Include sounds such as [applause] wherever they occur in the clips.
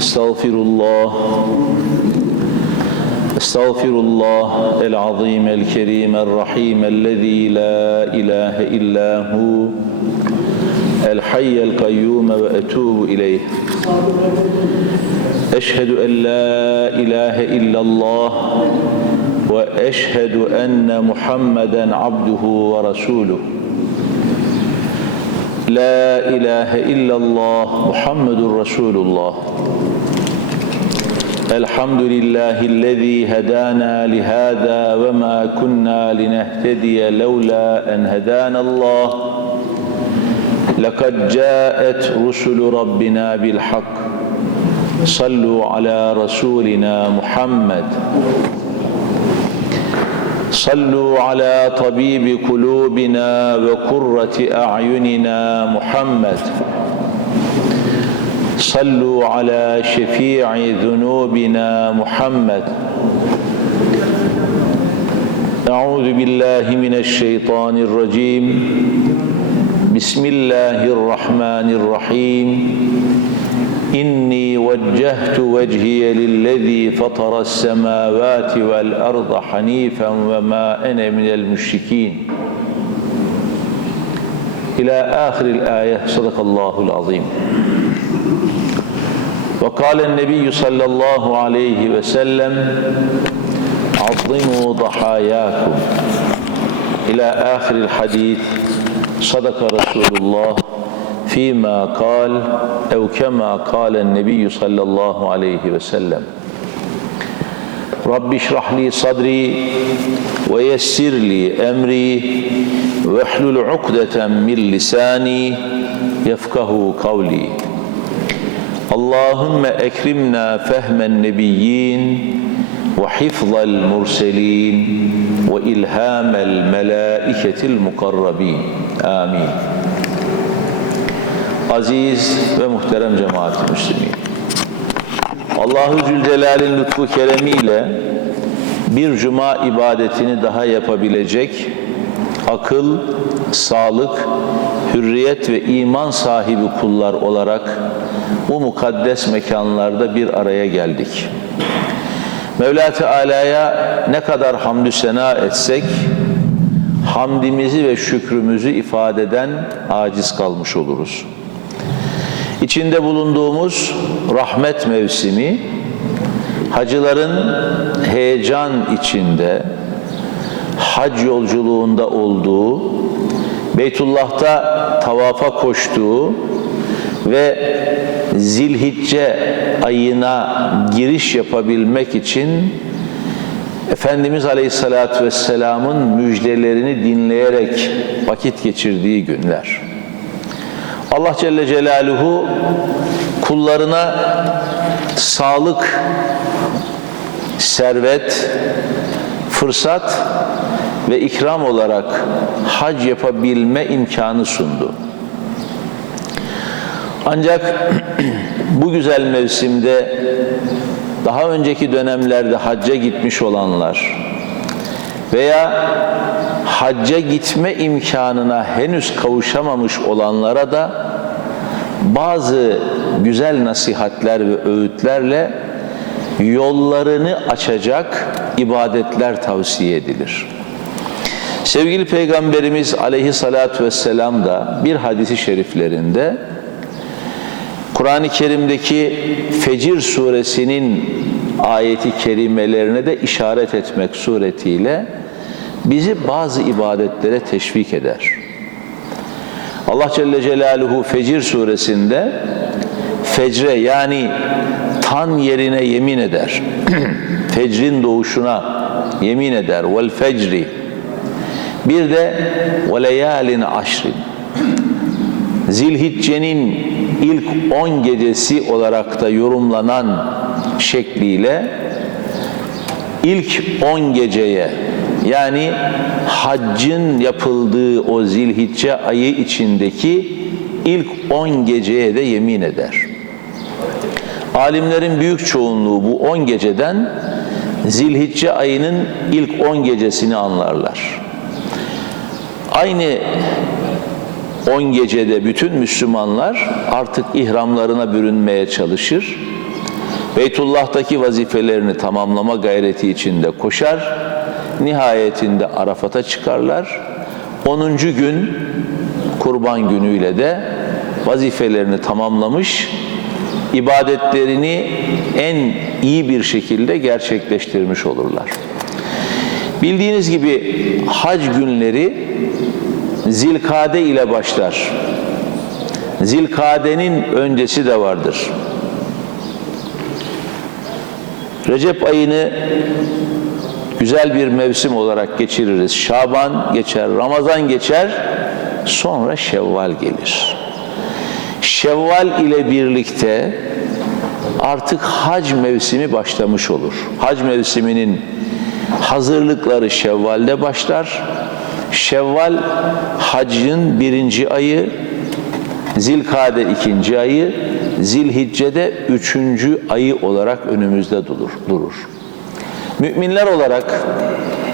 أستغفر الله أستغفر الله العظيم الكريم الرحيم الذي لا إله إلا هو الحي القيوم وأتوب إليه. أشهد أن لا إله إلا الله وأشهد أن محمدا عبده ورسوله. لا إله إلا الله محمد رسول الله. الحمد لله الذي هدانا لهذا وما كنا لنهتدي لولا أن هدانا الله. لقد جاءت رسل ربنا بالحق. صلوا على رسولنا محمد. صلوا على طبيب قلوبنا وقرة أعيننا محمد. صلوا على شفيع ذنوبنا محمد. أعوذ بالله من الشيطان الرجيم. بسم الله الرحمن الرحيم. إني وجهت وجهي للذي فطر السماوات والأرض حنيفا وما أنا من المشركين. إلى آخر الآية صدق الله العظيم. وقال النبي صلى الله عليه وسلم عظموا ضحاياكم. إلى آخر الحديث صدق رسول الله. فيما قال أو كما قال النبي صلى الله عليه وسلم. رب اشرح لي صدري ويسر لي أمري واحلل عقدة من لساني يفقه قولي. اللهم أكرمنا فهم النبيين وحفظ المرسلين وإلهام الملائكة المقربين. آمين. Aziz ve muhterem cemaat-i müslimin. Allahu Zülcelal'in lütfu keremiyle bir cuma ibadetini daha yapabilecek akıl, sağlık, hürriyet ve iman sahibi kullar olarak bu mukaddes mekanlarda bir araya geldik. Mevla Teala'ya ne kadar hamdü sena etsek, hamdimizi ve şükrümüzü ifade eden aciz kalmış oluruz. İçinde bulunduğumuz rahmet mevsimi, hacıların heyecan içinde, hac yolculuğunda olduğu, Beytullah'ta tavafa koştuğu ve Zilhicce ayına giriş yapabilmek için Efendimiz Aleyhisselatü Vesselam'ın müjdelerini dinleyerek vakit geçirdiği günler. Allah Celle Celaluhu kullarına sağlık, servet, fırsat ve ikram olarak hac yapabilme imkanı sundu. Ancak [clears throat] bu güzel mevsimde daha önceki dönemlerde hacca gitmiş olanlar veya hacca gitme imkanına henüz kavuşamamış olanlara da bazı güzel nasihatler ve öğütlerle yollarını açacak ibadetler tavsiye edilir. Sevgili Peygamberimiz aleyhissalatü vesselam da bir hadisi şeriflerinde Kur'an-ı Kerim'deki Fecir suresinin ayeti kerimelerine de işaret etmek suretiyle bizi bazı ibadetlere teşvik eder. Allah Celle Celaluhu Fecir suresinde fecre yani tan yerine yemin eder. [clears throat] Fecrin doğuşuna yemin eder. Vel fecri. Bir de ve leyalin aşrin. [clears throat] Zilhicce'nin ilk 10 gecesi olarak da yorumlanan şekliyle ilk 10 geceye yani haccın yapıldığı o zilhicce ayı içindeki ilk 10 geceye de yemin eder. Alimlerin büyük çoğunluğu bu 10 geceden zilhicce ayının ilk 10 gecesini anlarlar. Aynı 10 gecede bütün Müslümanlar artık ihramlarına bürünmeye çalışır Beytullah'taki vazifelerini tamamlama gayreti içinde koşar. Nihayetinde Arafat'a çıkarlar. 10. gün kurban günüyle de vazifelerini tamamlamış, ibadetlerini en iyi bir şekilde gerçekleştirmiş olurlar. Bildiğiniz gibi hac günleri Zilkade ile başlar. Zilkade'nin öncesi de vardır. Recep ayını güzel bir mevsim olarak geçiririz. Şaban geçer, Ramazan geçer, sonra Şevval gelir. Şevval ile birlikte artık hac mevsimi başlamış olur. Hac mevsiminin hazırlıkları Şevval'de başlar. Şevval haccın birinci ayı, Zilkade ikinci ayı, Zilhicce'de üçüncü ayı olarak önümüzde durur. durur. Müminler olarak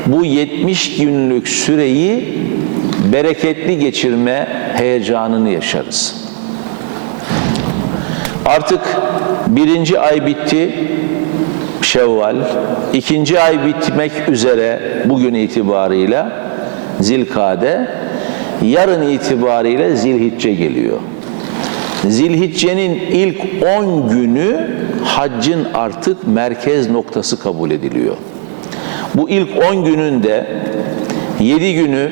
bu 70 günlük süreyi bereketli geçirme heyecanını yaşarız. Artık birinci ay bitti, Şevval, ikinci ay bitmek üzere bugün itibarıyla Zilkade, yarın itibariyle Zilhicce geliyor. Zilhicce'nin ilk 10 günü haccın artık merkez noktası kabul ediliyor. Bu ilk 10 gününde 7 günü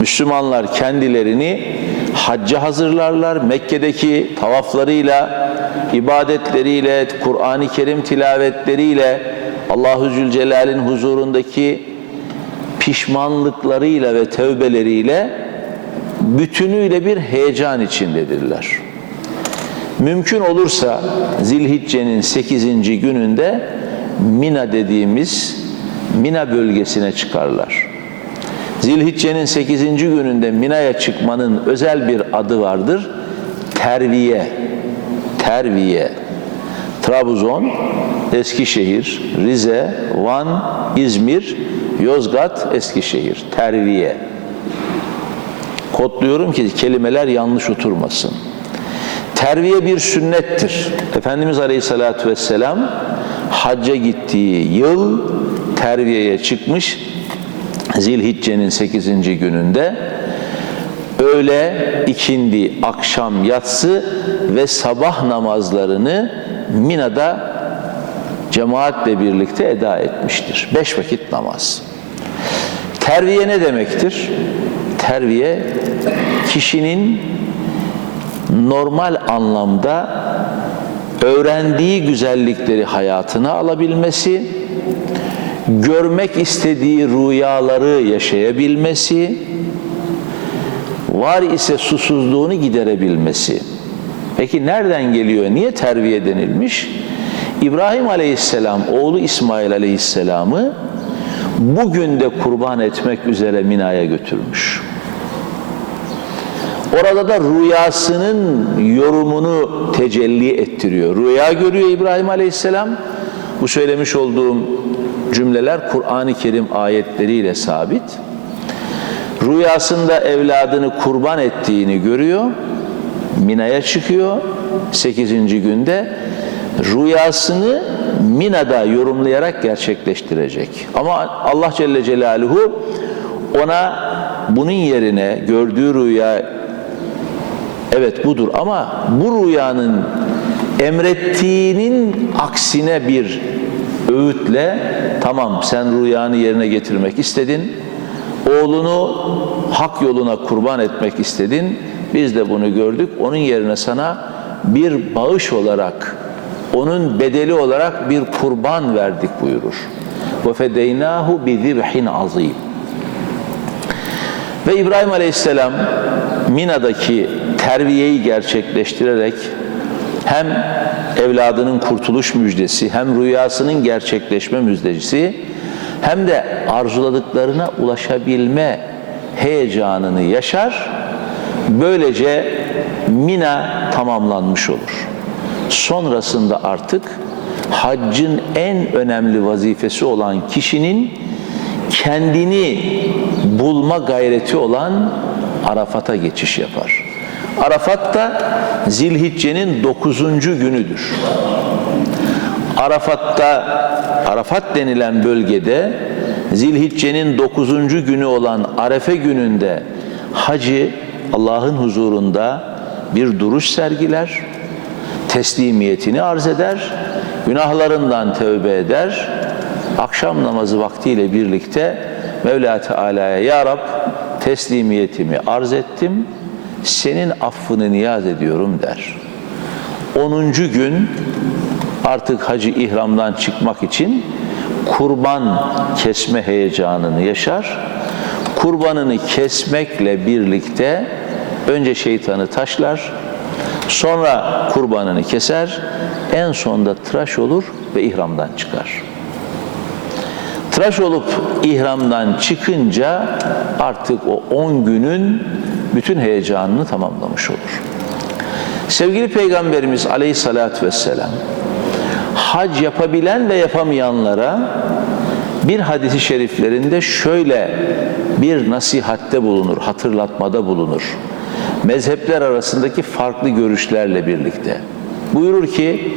Müslümanlar kendilerini hacca hazırlarlar. Mekke'deki tavaflarıyla, ibadetleriyle, Kur'an-ı Kerim tilavetleriyle, Allahu Zülcelal'in huzurundaki pişmanlıklarıyla ve tövbeleriyle bütünüyle bir heyecan içindedirler. Mümkün olursa Zilhicce'nin 8. gününde Mina dediğimiz Mina bölgesine çıkarlar. Zilhicce'nin 8. gününde Mina'ya çıkmanın özel bir adı vardır. Terviye. Terviye. Trabzon, Eskişehir, Rize, Van, İzmir, Yozgat, Eskişehir. Terviye. Kodluyorum ki kelimeler yanlış oturmasın. Terviye bir sünnettir. Efendimiz Aleyhisselatü Vesselam hacca gittiği yıl terviyeye çıkmış Zilhicce'nin 8. gününde öğle, ikindi, akşam, yatsı ve sabah namazlarını Mina'da cemaatle birlikte eda etmiştir. Beş vakit namaz. Terviye ne demektir? Terviye kişinin normal anlamda öğrendiği güzellikleri hayatına alabilmesi, görmek istediği rüyaları yaşayabilmesi, var ise susuzluğunu giderebilmesi. Peki nereden geliyor? Niye terbiye denilmiş? İbrahim Aleyhisselam oğlu İsmail Aleyhisselam'ı bugün de kurban etmek üzere Mina'ya götürmüş. Orada da rüyasının yorumunu tecelli ettiriyor. Rüya görüyor İbrahim Aleyhisselam. Bu söylemiş olduğum cümleler Kur'an-ı Kerim ayetleriyle sabit. Rüyasında evladını kurban ettiğini görüyor. Mina'ya çıkıyor 8. günde. Rüyasını Mina'da yorumlayarak gerçekleştirecek. Ama Allah Celle Celaluhu ona bunun yerine gördüğü rüya evet budur ama bu rüyanın emrettiğinin aksine bir öğütle tamam sen rüyanı yerine getirmek istedin. Oğlunu hak yoluna kurban etmek istedin. Biz de bunu gördük. Onun yerine sana bir bağış olarak, onun bedeli olarak bir kurban verdik buyurur. Ve fedeynahu bi zibhin azim. Ve İbrahim Aleyhisselam Mina'daki terbiyeyi gerçekleştirerek hem evladının kurtuluş müjdesi, hem rüyasının gerçekleşme müjdesi, hem de arzuladıklarına ulaşabilme heyecanını yaşar. Böylece Mina tamamlanmış olur. Sonrasında artık haccın en önemli vazifesi olan kişinin kendini bulma gayreti olan Arafat'a geçiş yapar. Arafat da Zilhicce'nin dokuzuncu günüdür. Arafat'ta Arafat denilen bölgede Zilhicce'nin 9. günü olan Arefe gününde hacı Allah'ın huzurunda bir duruş sergiler, teslimiyetini arz eder, günahlarından tövbe eder, akşam namazı vaktiyle birlikte Mevla Teala'ya Ya Rab teslimiyetimi arz ettim, senin affını niyaz ediyorum der. 10. gün artık hacı ihramdan çıkmak için kurban kesme heyecanını yaşar. Kurbanını kesmekle birlikte önce şeytanı taşlar, sonra kurbanını keser, en sonda tıraş olur ve ihramdan çıkar. Tıraş olup ihramdan çıkınca artık o 10 günün bütün heyecanını tamamlamış olur. Sevgili Peygamberimiz aleyhissalatü vesselam hac yapabilen ve yapamayanlara bir hadisi şeriflerinde şöyle bir nasihatte bulunur, hatırlatmada bulunur. Mezhepler arasındaki farklı görüşlerle birlikte. Buyurur ki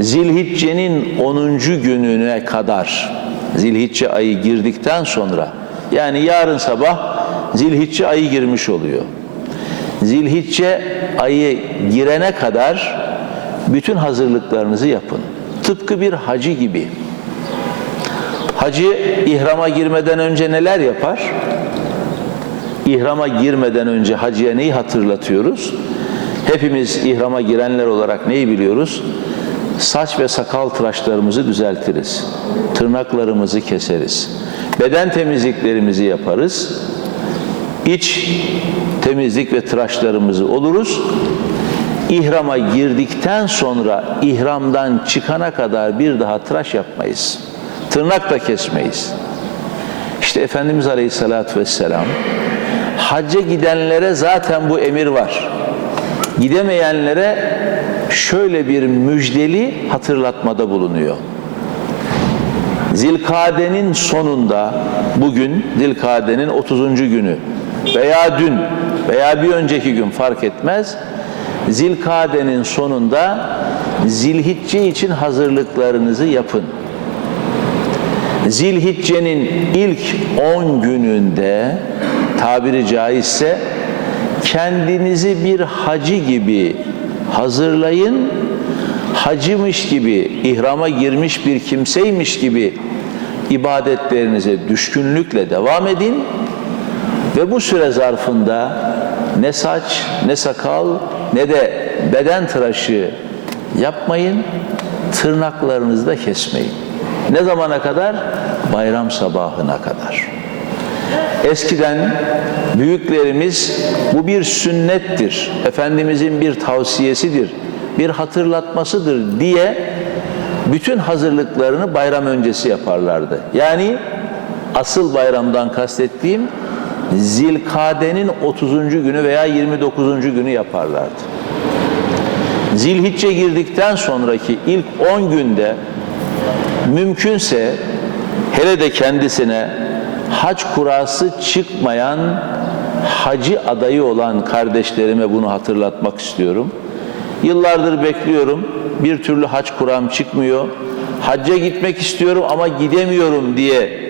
Zilhicce'nin 10. gününe kadar Zilhicce ayı girdikten sonra yani yarın sabah Zilhicce ayı girmiş oluyor. Zilhicce ayı girene kadar bütün hazırlıklarınızı yapın. Tıpkı bir hacı gibi. Hacı ihrama girmeden önce neler yapar? İhrama girmeden önce hacıya neyi hatırlatıyoruz? Hepimiz ihrama girenler olarak neyi biliyoruz? Saç ve sakal tıraşlarımızı düzeltiriz. Tırnaklarımızı keseriz. Beden temizliklerimizi yaparız. İç temizlik ve tıraşlarımızı oluruz. İhrama girdikten sonra ihramdan çıkana kadar bir daha tıraş yapmayız. Tırnak da kesmeyiz. İşte Efendimiz Aleyhisselatü Vesselam hacca gidenlere zaten bu emir var. Gidemeyenlere şöyle bir müjdeli hatırlatmada bulunuyor. Zilkade'nin sonunda bugün Zilkade'nin 30. günü veya dün veya bir önceki gün fark etmez. Zilkade'nin sonunda Zilhicce için hazırlıklarınızı yapın. Zilhicce'nin ilk 10 gününde tabiri caizse kendinizi bir hacı gibi hazırlayın. Hacımış gibi, ihrama girmiş bir kimseymiş gibi ibadetlerinize düşkünlükle devam edin ve bu süre zarfında ne saç, ne sakal, ne de beden tıraşı yapmayın, tırnaklarınızı da kesmeyin. Ne zamana kadar? Bayram sabahına kadar. Eskiden büyüklerimiz bu bir sünnettir, Efendimizin bir tavsiyesidir, bir hatırlatmasıdır diye bütün hazırlıklarını bayram öncesi yaparlardı. Yani asıl bayramdan kastettiğim Zilkade'nin 30. günü veya 29. günü yaparlardı. Zilhicce girdikten sonraki ilk 10 günde mümkünse hele de kendisine hac kurası çıkmayan hacı adayı olan kardeşlerime bunu hatırlatmak istiyorum. Yıllardır bekliyorum. Bir türlü hac kuram çıkmıyor. Hacca gitmek istiyorum ama gidemiyorum diye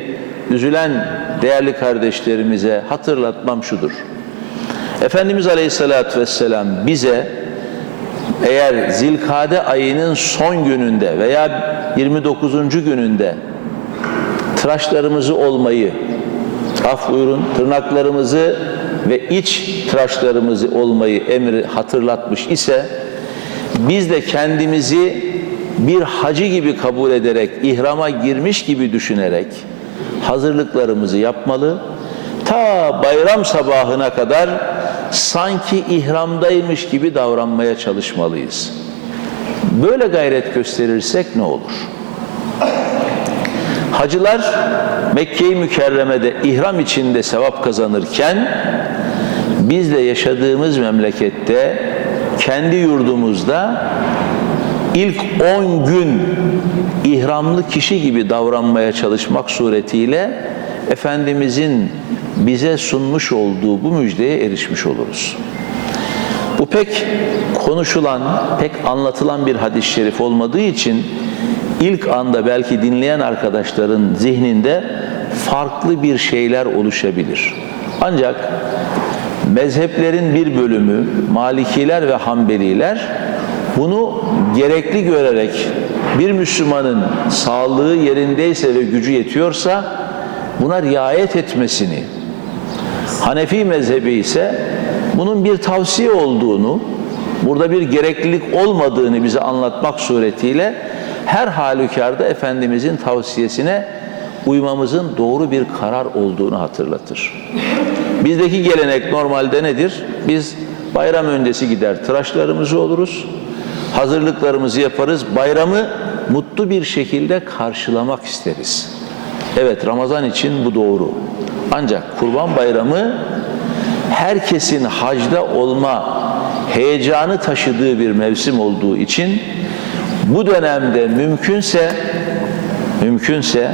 üzülen değerli kardeşlerimize hatırlatmam şudur. Efendimiz Aleyhisselatü Vesselam bize eğer Zilkade ayının son gününde veya 29. gününde tıraşlarımızı olmayı, af buyurun, tırnaklarımızı ve iç tıraşlarımızı olmayı emri hatırlatmış ise biz de kendimizi bir hacı gibi kabul ederek, ihrama girmiş gibi düşünerek hazırlıklarımızı yapmalı. Ta bayram sabahına kadar sanki ihramdaymış gibi davranmaya çalışmalıyız. Böyle gayret gösterirsek ne olur? Hacılar Mekke-i Mükerreme'de ihram içinde sevap kazanırken biz de yaşadığımız memlekette kendi yurdumuzda ilk 10 gün ihramlı kişi gibi davranmaya çalışmak suretiyle Efendimizin bize sunmuş olduğu bu müjdeye erişmiş oluruz. Bu pek konuşulan, pek anlatılan bir hadis-i şerif olmadığı için ilk anda belki dinleyen arkadaşların zihninde farklı bir şeyler oluşabilir. Ancak mezheplerin bir bölümü Malikiler ve Hanbeliler bunu gerekli görerek bir Müslümanın sağlığı yerindeyse ve gücü yetiyorsa buna riayet etmesini, Hanefi mezhebi ise bunun bir tavsiye olduğunu, burada bir gereklilik olmadığını bize anlatmak suretiyle her halükarda Efendimizin tavsiyesine uymamızın doğru bir karar olduğunu hatırlatır. Bizdeki gelenek normalde nedir? Biz bayram öncesi gider tıraşlarımızı oluruz, hazırlıklarımızı yaparız, bayramı mutlu bir şekilde karşılamak isteriz. Evet Ramazan için bu doğru. Ancak Kurban Bayramı herkesin hacda olma heyecanı taşıdığı bir mevsim olduğu için bu dönemde mümkünse mümkünse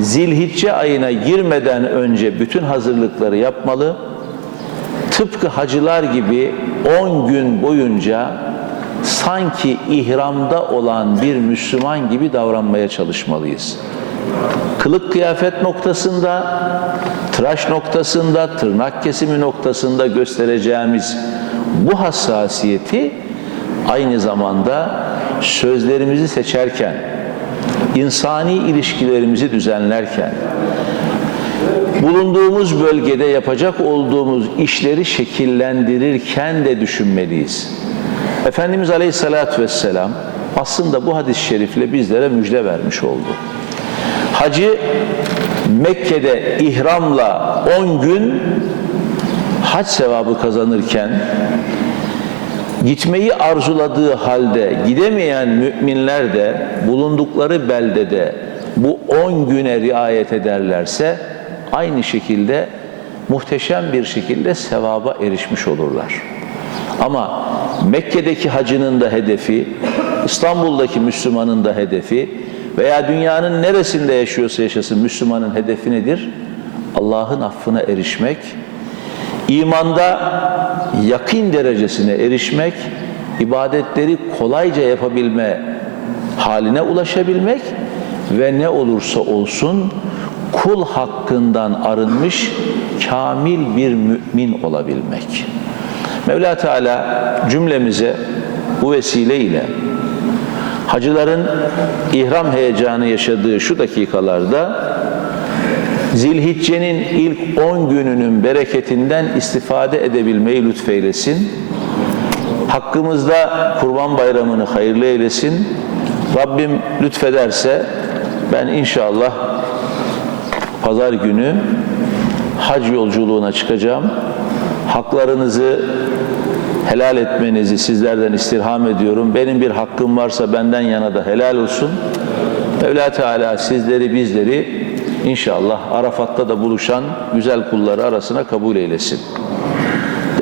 Zilhicce ayına girmeden önce bütün hazırlıkları yapmalı. Tıpkı hacılar gibi 10 gün boyunca sanki ihramda olan bir Müslüman gibi davranmaya çalışmalıyız. Kılık kıyafet noktasında, tıraş noktasında, tırnak kesimi noktasında göstereceğimiz bu hassasiyeti aynı zamanda sözlerimizi seçerken, insani ilişkilerimizi düzenlerken, bulunduğumuz bölgede yapacak olduğumuz işleri şekillendirirken de düşünmeliyiz. Efendimiz Aleyhisselatü Vesselam aslında bu hadis-i şerifle bizlere müjde vermiş oldu. Hacı Mekke'de ihramla 10 gün hac sevabı kazanırken gitmeyi arzuladığı halde gidemeyen müminler de bulundukları beldede bu 10 güne riayet ederlerse aynı şekilde muhteşem bir şekilde sevaba erişmiş olurlar. Ama Mekke'deki hacının da hedefi, İstanbul'daki Müslümanın da hedefi veya dünyanın neresinde yaşıyorsa yaşasın Müslümanın hedefi nedir? Allah'ın affına erişmek, imanda yakın derecesine erişmek, ibadetleri kolayca yapabilme haline ulaşabilmek ve ne olursa olsun kul hakkından arınmış kamil bir mümin olabilmek. Mevla Teala cümlemize bu vesileyle hacıların ihram heyecanı yaşadığı şu dakikalarda Zilhicce'nin ilk 10 gününün bereketinden istifade edebilmeyi lütfeylesin. Hakkımızda Kurban Bayramı'nı hayırlı eylesin. Rabbim lütfederse ben inşallah pazar günü hac yolculuğuna çıkacağım. Haklarınızı helal etmenizi sizlerden istirham ediyorum. Benim bir hakkım varsa benden yana da helal olsun. Mevla Teala sizleri bizleri inşallah Arafat'ta da buluşan güzel kulları arasına kabul eylesin.